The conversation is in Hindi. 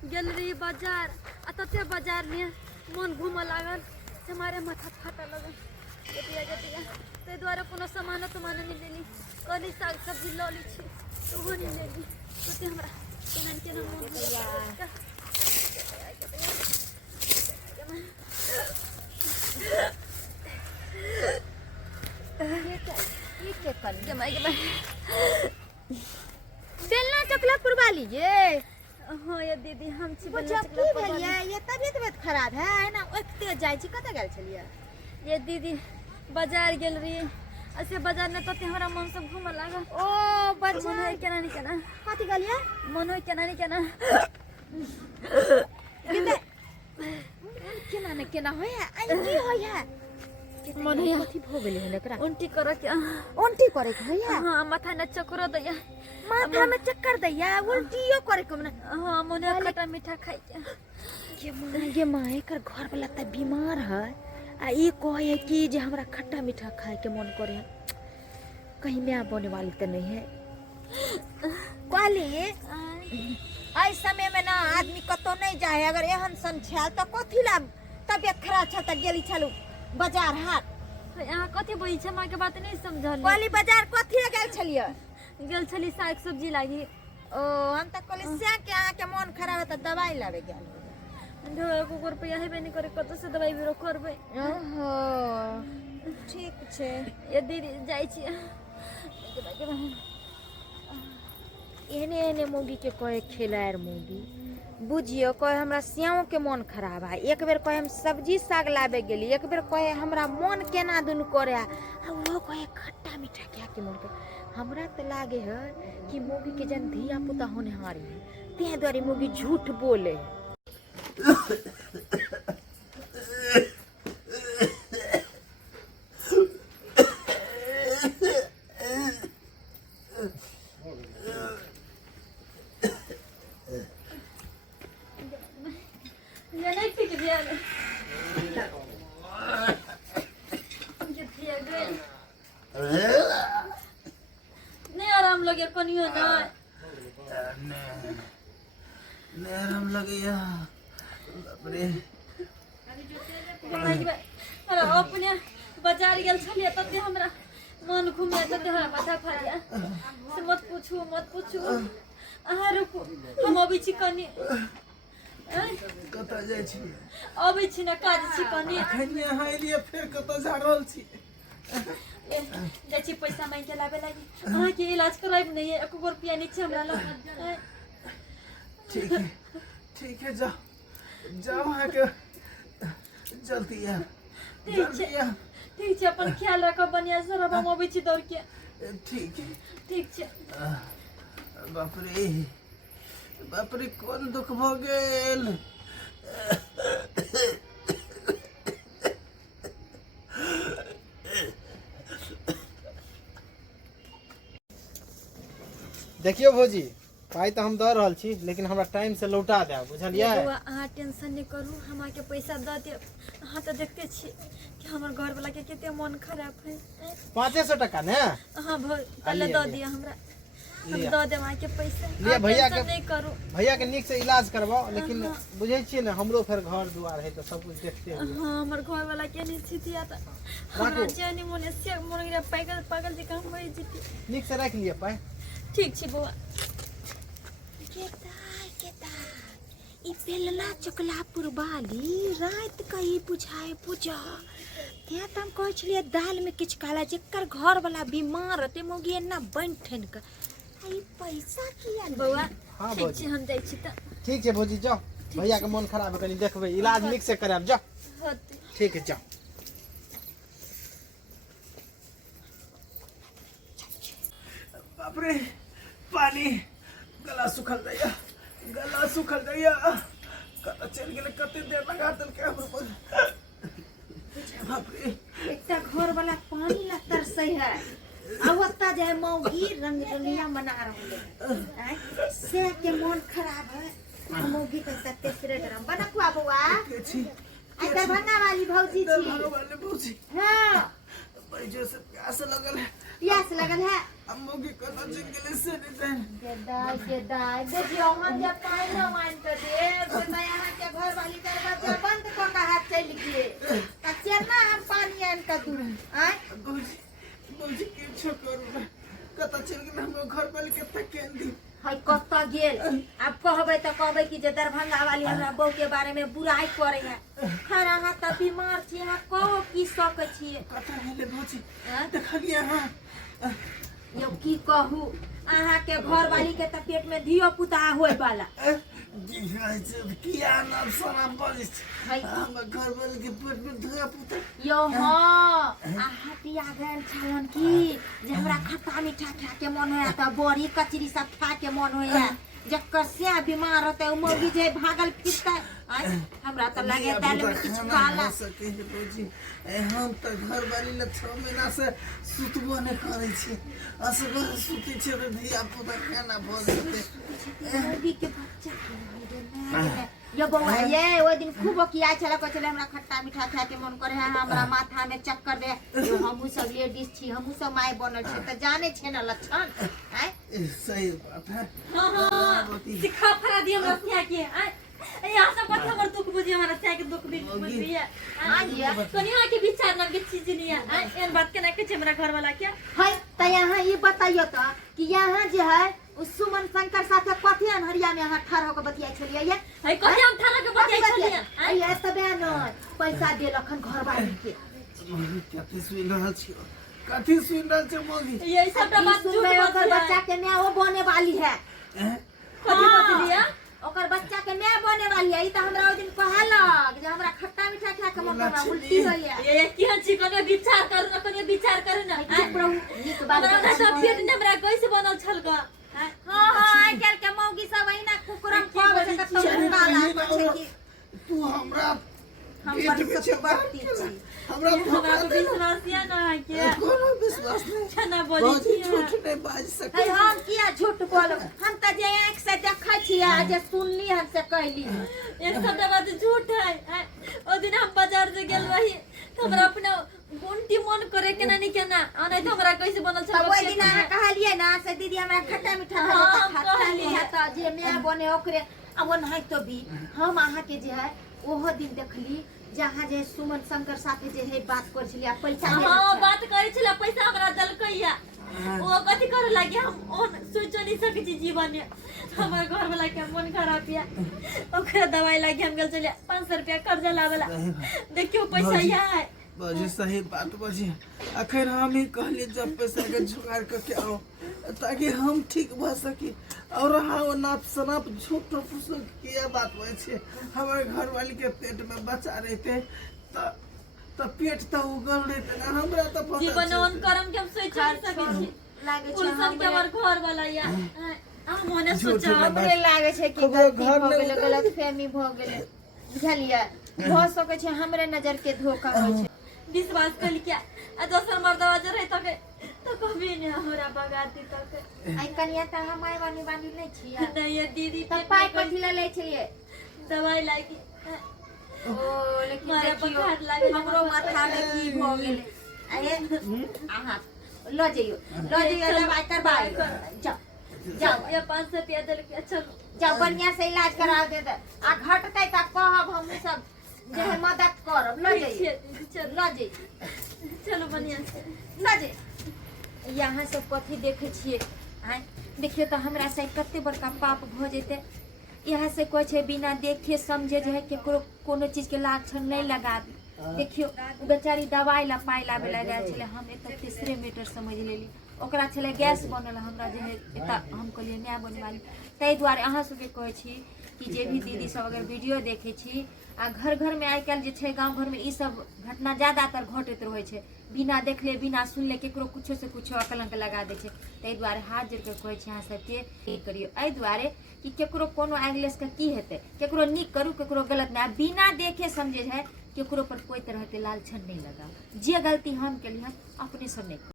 गैलरी बाजार अतते बाजार में मन घूम लागल हमारे माथा फाटा लगल जतिया ते द्वारा कोनो सामान तो माने नहीं लेली कनी साग सब्जी ल ली छी तो हो नहीं लेली तो हमरा केना मन ये क्या कर बेलना चकला पुरवा लीजिए। हाँ ये दीदी हम छी भैया ये तबीयत खराब है ना ओते जाय छी कत गेल छलिए ये दीदी बाजार गेल रही ऐसे बाजार में तो हमरा मन से घूम लागल ओ बाजार मन केना नहीं केना कथि गलिए मन केना नहीं केना केना ने केना होय है आई की होय है मन है कथि भ गेले है एकरा उल्टी करे के उल्टी करे के होय है हां माथा में चक्कर दैया माथा में चक्कर दैया उल्टियो करे के मन हां मन खट्टा मीठा खाई के ये मां एकर घर वाला त बीमार है आ ई कहे कि जे हमरा खट्टा मीठा खाए के मन करे है कहीं मैं बने वाली तो नहीं है काली आई समय में ना आदमी कतो नहीं जाए अगर एहन सन छल तो कथि ला तबियत खराब छ त गेली छलु बाजार हाट यहाँ कथि बोई छै मां के बात नहीं समझल काली बाजार कथि ला गेल छलिए गेल छली साग सब्जी लागी ओ हम त कहली से के आहा के मन खराब है त दवाई लावे गेल ढोको रुपया हेबे नहीं करे कत से दवाई बीरो करबे ओहो ठीक छे ये दीदी जाई छी एने एने मुगी के कहे खेलार मुगी बुझियो कहे हमरा सियाओ के मन खराब है एक बेर कहे हम सब्जी साग लावे गेली एक बेर कहे हमरा मन केना दुन करे आ वो कहे खट्टा मीठा क्या के मन के हमरा त लागे है कि मुगी के जन धिया पुता होने हारी है ते द्वारे मुगी झूठ बोले नहीं आराम लगे कनियो ना नहीं आराम लगेया बापरे अरे अपने बाजार गेल छलिए तते हमरा मन घूमे तते हमरा माथा फाड़िया से मत पूछू अहाँ रुकू हम अबै छी कनी कत जाय छी अबै छी ना काज छी कनी अखन यहाँ एलिए फिर कत जा रहल छी जाय छी पैसा मांग के लाबे लागी अहाँ के इलाज कराइब नहीं है 1 रुपया नहीं छै हमरा लग ठीक है जाओ वहाँ के जल्दी आ ठीक छै अपन ख्याल रखब बढ़िया से हम अबै छी दौड़ के ठीक छै बापरे कोन दुख भ गेल देखियो भौजी पाई तो हम द रहल छी लेकिन हमरा टाइम से लौटा दे बुझलिए अहाँ टेंशन नहीं करू हमरा के पैसा द दे अहाँ तो देखते छी कि हमर घर वाला के केते मन खराब है 500 टका ने हां पहले द दिया हमरा हम द देब अहाँ के पैसा लिया भैया के नहीं करू भैया के निक से इलाज करवाओ लेकिन बुझे छी ने हमरो फिर घर दुआर है तो सब कुछ देखते हैं हां हमर घर वाला के नहीं स्थिति आ त हमरा जानी मोने से मोन पागल जे काम होई जति निक से रख लिए पाई ठीक छी बुआ केता ई बेलना चकला पुरबाली रात कई बुझाए बुझा क्या तुम कह छलिए दाल में किछ काला जेकर घर वाला बीमार ते मोगी ना बन ठन के आई पैसा किया बुआ हां ठीक छी हम जाई छी त ठीक है भौजी जाओ भैया के मन खराब है कनी देखबे इलाज निक से कराब जाओ ठीक है जाओ बाप रे पानी गला सुखल गया कत चल गेले कते देर लगा दल के हमर पर बाप रे एकटा घर वाला पानी ला तरसै है आवता जाए मौगी रंग रंगिया मना रहले हैं से के मन खराब है मौगी के तत्ते सिरे गरम बना खुआ बुआ आई दरभंगा वाली भौजी छी हां बड़ी जोर से प्यास लगल है मौगी कत चल गेले से नहीं के दाई देखियो हम जब पानी न मान कर दे त तू आय बुझी किछो करू ना कत चल गेल हम घर वाली के तक केंदी है कत गेल अब कहबै त कहबै कि जे दरभंगा वाली हमरा बहू के बारे में बुराई करे है खैर अहाँ त बीमार छी अहाँ कहो की सकै छी कत हेले बुझी देखलिए हां यो की कहू अहाँ के घर वाली के त पेट में धियो पुता होय वाला किया ना सना बजिस हम घर वाली के पेट में धियो पुता यो हां अहाँ पिया गन छलन की जे हमरा खट्टा मीठा खा के मन होया त बड़ी कचरी सब खा के मन होया जक्कर से बीमार होते उ मौगी जे भागल फिरता हमरा त लगे दाल में कुछ खाला सके बुझी हम त घर वाली ल 6 महीना से सुतबो न करे छी असगर सुती छै रे धिया पुता खाना भोजते मौगी के बच्चा यो बउआ ये ओ दिन खूब किया छला को चले हमरा खट्टा मीठा खा के मन करे है हमरा माथा में चक्कर दे हमहु सब लेडीज छी हमहु सब माय बनल छी त जाने छै न लक्षण हैं सही बात है हां सिखा फरा दिए हमरा क्या के यहाँ सब बात हमर दुख बुझी हमारा चाहे के दुख भी बुझी है तो यहाँ के विचार ना के चीज नहीं है एन बात के ना के हमरा घर वाला क्या है त यहाँ ये बताइयो त कि यहाँ जे है उस सुमन शंकर साथे कथि अनहरिया में यहाँ ठार होके बतिया छलिए ये है कथि हम ठार होके बतिया छलिए ये तबे न पैसा देलखन घर वाली के कथि सुन रहल छी कथि सुन रहल छ मौगी ये सब बात झूठ ओकर बच्चा के मां वो बने वाली है कथि बतलिया ओकर बच्चा के मां बने वाली है ई त हमरा ओ दिन कहलक जे हमरा खट्टा मीठा खा के मन हमरा उल्टी होइए ये की छी कने विचार करू न कने विचार करू न निक बात हमरा सब पेट ने हमरा कैसे बनल छल ग हां हां आइ काल के मौगी सब अहिना कुकुरम पावे से कत मुकाला छै कि तू हमरा हम पर सब बाती छी हमरा विश्वास या ना है के कोनो विश्वास नहीं छना बोली छी झूठ नहीं बाज सके हम किया झूठ बोल हम त जे आंख से देखै छी आ जे सुनली हम से कहली एक सब बात झूठ है ओ दिन हम बाजार से गेल रही तो हमरा अपना गुंटी मन करे केना नहीं केना आने तो हमरा कैसे बनल छ ओइ दिन अहाँ कहलिए ना से दीदी हमरा खट्टा मीठा खट्टा मीठा त जे मां बने ओकरे अब नहीं तो भी हम अहाँ के जे है ओहो दिन देखली जहाँ जे सुमन शंकर साथे जे है बात कर छलिया पैसा हां बात करे छला पैसा हमरा दलकैया ओ कथि करे लागे हम ओन सोच नहीं सके छी जीवन में हमर घर वाला के मन खराब या ओकरा दवाई लागे हम गेल चलिया 500 रुपया कर्जा लावेला देखियो पैसा या है बाजी सही बात बाजी अखर हम ही कहली जब पैसा के जुगाड़ करके आओ ताकि हम ठीक भ सकी और हाँ नाप सनाप झूठ फूस किया बात होय छे हमारे घर वाली के पेट में बच्चा रहते त पेट त उगल रहते ना हमरा त पता जीवन ओन कर्म के हम सोच नहीं सके छी लागे छै हमर घर वाला या हम मोने सोचा हमरे लागे छै कि गलती भ गेलै गलत फहमी भ गेलै बुझलिए भ सकै छै हमरे नजर के धोखा होय छै विश्वास कर क्या आ दोसर मर्दवा जे रहे तके तो कभी नहीं हमरा बगाती तक आई कनिया त हम आइ बानी बानी नै छियै नहीं ये दीदी त पाई कथि ल लै छियै दवाई लागी ओ लेकिन मारे देखियो बुखार लागे हमरो माथा में की भ गेलै आये आहा ल जइयो दवाई करबाई जाओ जाओ ये 500 रुपया दल के अच्छा जाओ बढ़िया से इलाज करा दे आ घटतै त कहब हम सब जे है मदद करब ल जइयो ल जइयो चलो बढ़िया से ल जइयो यहाँ सब कथी देखे छियै आय देखियो त हमरा से कते बड़का पाप भ जेते यहाँ से कोई छे बिना देखे समझे जे है केकरो कोनो चीज के लाछन नहीं लगाबी देखियो बेचारी दवाई ला पाई लाबे ला जाय छले हम एत तीसरे मीटर समझ लेली ओकरा छले गैस बनल हमरा जे है एत हम कहलिए नया बने वाली तै द्वारे अहाँ सबके कहै छी कि जे भी दीदी सब अगर वीडियो देखे छी आ घर घर में आइ काल जे छै गांव घर में ई सब घटना ज्यादातर घटैत रहै छै बिना देखले बिना सुनले केकरो कुछो से कुछो अकलंक लगा दै छै तै द्वारे हाथ जोड़ के कहै छी अहाँ सबके ई करियो एहि द्वारे कि केकरो कोनो आगलेस के की हेतै केकरो नीक करू केकरो गलत नहीं बिना देखे समझे है केकरो पर कोई तरह के लालछन नहीं लगाओ जे गलती हम केली हम अपने से नहीं